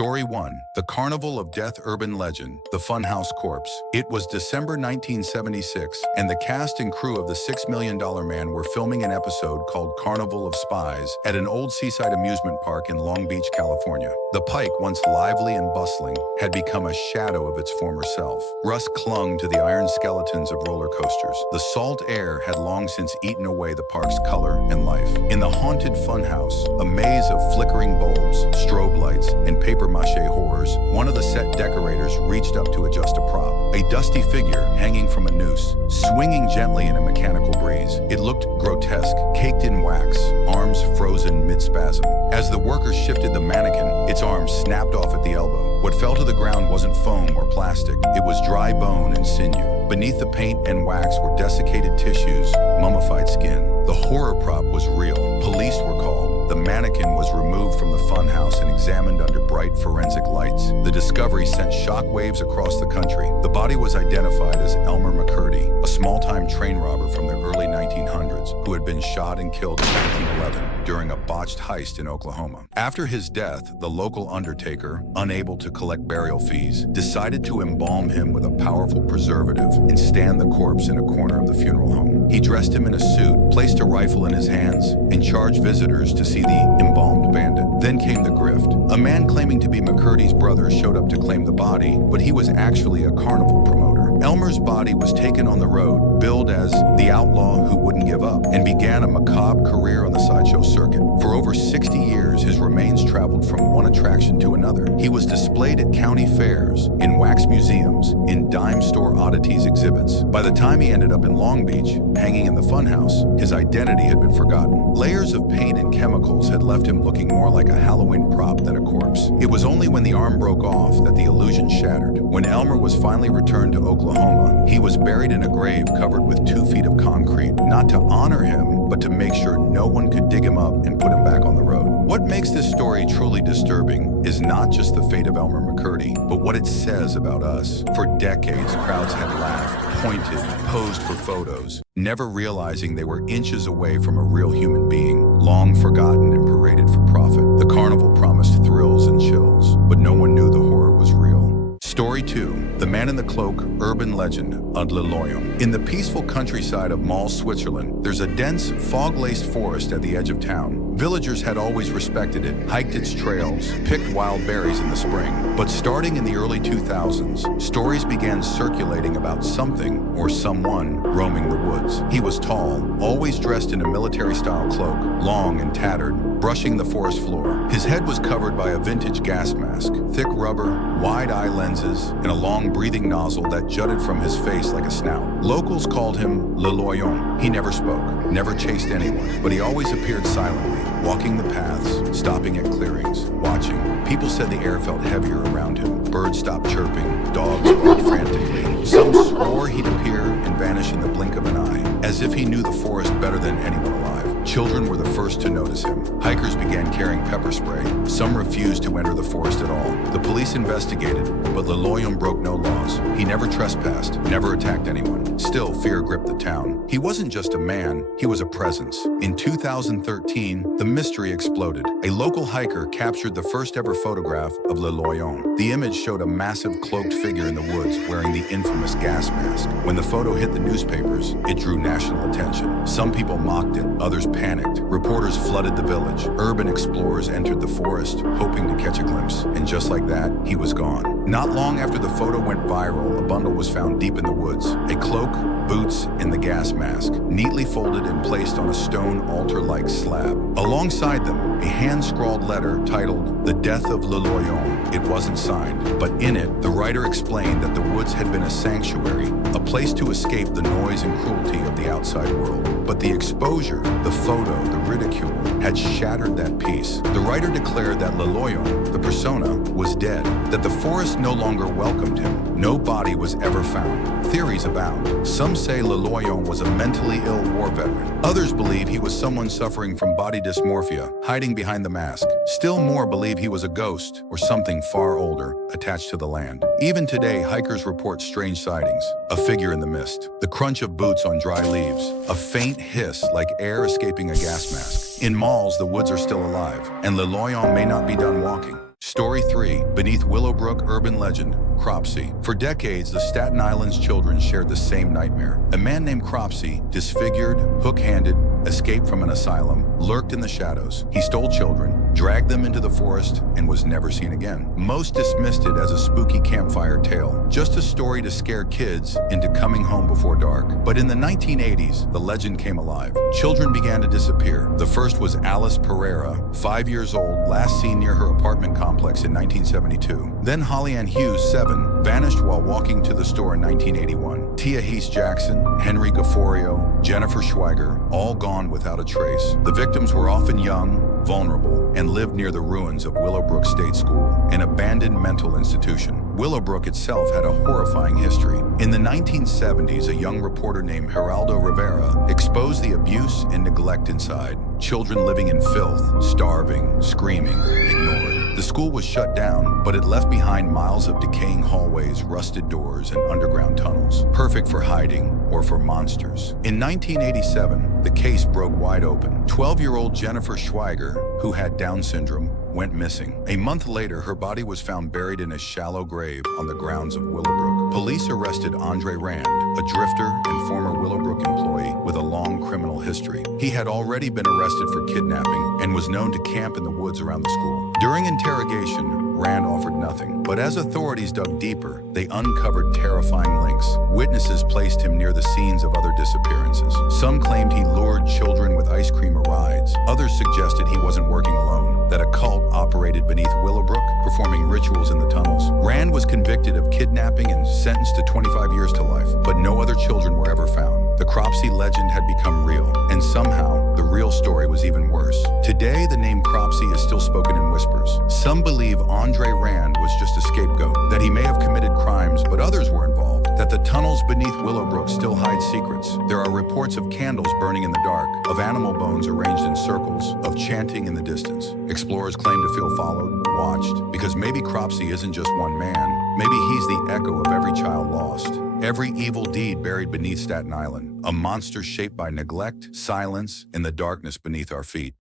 Story 1. The Carnival of Death Urban Legend, The Funhouse Corpse. It was December 1976, and the cast and crew of The $6 Million Man were filming an episode called Carnival of Spies at an old seaside amusement park in Long Beach, California. The Pike, once lively and bustling, had become a shadow of its former self. Rust clung to the iron skeletons of roller coasters. The salt air had long since eaten away the park's color and life. In the haunted funhouse, a maze of flickering bulbs, strobe lights, and papier-mâché horrors, one of the set decorators reached up to adjust a prop. A dusty figure hanging from a noose, swinging gently in a mechanical breeze. It looked grotesque, caked in wax, arms frozen mid-spasm. As the workers shifted the mannequin, its arms snapped off at the elbow. What fell to the ground wasn't foam or plastic. It was dry bone and sinew. Beneath the paint and wax were desiccated tissues, mummified skin. The horror prop was real. Police were called. The mannequin was removed from the funhouse and examined under bright forensic lights. The discovery sent shockwaves across the country. The body was identified as Elmer McCurdy, a small-time train robber from the early 1900s who had been shot and killed in 1911 during a botched heist in Oklahoma. After his death, the local undertaker, unable to collect burial fees, decided to embalm him with a powerful preservative and stand the corpse in a corner of the funeral home. He dressed him in a suit, placed a rifle in his hands, and charged visitors to see the embalmed bandit. Then came the grift. A man claiming to be McCurdy's brother showed up to claim the body, but he was actually a carnival promoter. Elmer's body was taken on the road, billed as the outlaw who wouldn't give up, and began a macabre career on the sideshow circuit. For over 60 years, his remains traveled from one attraction to another. He was displayed at county fairs, in wax museums, in dime store oddities exhibits. By the time he ended up in Long Beach, hanging in the funhouse, his identity had been forgotten. Layers of paint and chemicals had left him looking more like a Halloween prop than a corpse. It was only when the arm broke off that the illusion shattered. When Elmer was finally returned to Oklahoma, he was buried in a grave covered with 2 feet of concrete, not to honor him, but to make sure no one could dig him up and put him back on the road. What makes this story truly disturbing is not just the fate of Elmer McCurdy, but what it says about us. For decades, crowds had laughed, pointed, posed for photos, never realizing they were inches away from a real human being, long forgotten and paraded for profit. The carnival promised thrills and chills, but no one knew the horror was real. Story 2. The Man in the Cloak, Urban Legend of Loyon. In the peaceful countryside of Mals, Switzerland, there's a dense, fog-laced forest at the edge of town. Villagers had always respected it, hiked its trails, picked wild berries in the spring. But starting in the early 2000s, stories began circulating about something or someone roaming the woods. He was tall, always dressed in a military-style cloak, long and tattered, brushing the forest floor. His head was covered by a vintage gas mask, thick rubber, wide eye lenses, and a long breathing nozzle that jutted from his face like a snout. Locals called him Loyon. He never spoke, never chased anyone, but he always appeared silently, walking the paths, stopping at clearings, watching. People said the air felt heavier around him. Birds stopped chirping, dogs barked frantically. Some swore he'd appear and vanish in the blink of an eye, as if he knew the forest better than anyone alive. Children were the first to notice him. Hikers began carrying pepper spray. Some refused to enter the forest at all. The police investigated, but Loyon broke no laws. He never trespassed, never attacked anyone. Still, fear gripped the town. He wasn't just a man, he was a presence. In 2013, the mystery exploded. A local hiker captured the first ever photograph of Loyon. The image showed a massive cloaked figure in the woods wearing the infamous gas mask. When the photo hit the newspapers, it drew national attention. Some people mocked it, others panicked. Reporters flooded the village. Urban explorers entered the forest, hoping to catch a glimpse. And just like that, he was gone. Not long after the photo went viral, a bundle was found deep in the woods. A cloak, boots, and the gas mask, neatly folded and placed on a stone altar-like slab. Alongside them, a hand-scrawled letter titled, "The Death of Loyon." It wasn't signed, but in it, the writer explained that the woods had been a sanctuary, a place to escape the noise and cruelty of the outside world. But the exposure, the photo, the ridicule, had shattered that peace. The writer declared that Loyon, the persona, was dead, that the forest no longer welcomed him. No body was ever found. Theories abound. Some say Loyon was a mentally ill war veteran. Others believe he was someone suffering from body dysmorphia, hiding behind the mask. Still more believe he was a ghost or something far older, attached to the land. Even today, hikers report strange sightings. A figure in the mist, the crunch of boots on dry leaves, a faint hiss like air escaping a gas mask. In Mals, the woods are still alive, and Loyon may not be done walking. Story 3. Beneath Willowbrook Urban Legend, Cropsey. For decades, the Staten Island's children shared the same nightmare. A man named Cropsey, disfigured, hook-handed, escaped from an asylum, lurked in the shadows. He stole children, dragged them into the forest, and was never seen again. Most dismissed it as a spooky campfire tale, just a story to scare kids into coming home before dark. But in the 1980s, the legend came alive. Children began to disappear. The first was Alice Pereira, 5 years old, last seen near her apartment complex in 1972. Then Holly Ann Hughes, 7, vanished while walking to the store in 1981. Tia Heese Jackson, Henry Gaforio, Jennifer Schweiger, all gone without a trace. The victims were often young, vulnerable, and lived near the ruins of Willowbrook State School, an abandoned mental institution. Willowbrook itself had a horrifying history. In the 1970s, a young reporter named Geraldo Rivera exposed the abuse and neglect inside. Children living in filth, starving, screaming, ignored. The school was shut down, but it left behind miles of decaying hallways, rusted doors, and underground tunnels, perfect for hiding or for monsters. In 1987, the case broke wide open. 12-year-old Jennifer Schweiger, who had Down syndrome, went missing. A month later, her body was found buried in a shallow grave on the grounds of Willowbrook. Police arrested Andre Rand, a drifter and former Willowbrook employee with a long criminal history. He had already been arrested for kidnapping and was known to camp in the woods around the school. During interrogation, Rand offered nothing, but as authorities dug deeper, they uncovered terrifying links. Witnesses placed him near the scenes of other disappearances. Some claimed he lured children with ice cream or rides. Others suggested he wasn't working alone, that a cult operated beneath Willowbrook, performing rituals in the tunnels. Rand was convicted of kidnapping and sentenced to 25 years to life, but no other children were ever found. The Cropsey legend had become real, and somehow, the real story was even worse. Today, the name Cropsey is still spoken in whispers. Some believe Andre Rand was just a scapegoat, that he may have committed crimes, but others were involved, that the tunnels beneath Willowbrook still hide secrets. There are reports of candles burning in the dark, of animal bones arranged in circles, of chanting in the distance. Explorers claim to feel followed, watched, because maybe Cropsey isn't just one man. Maybe he's the echo of every child lost, every evil deed buried beneath Staten Island, a monster shaped by neglect, silence, and the darkness beneath our feet.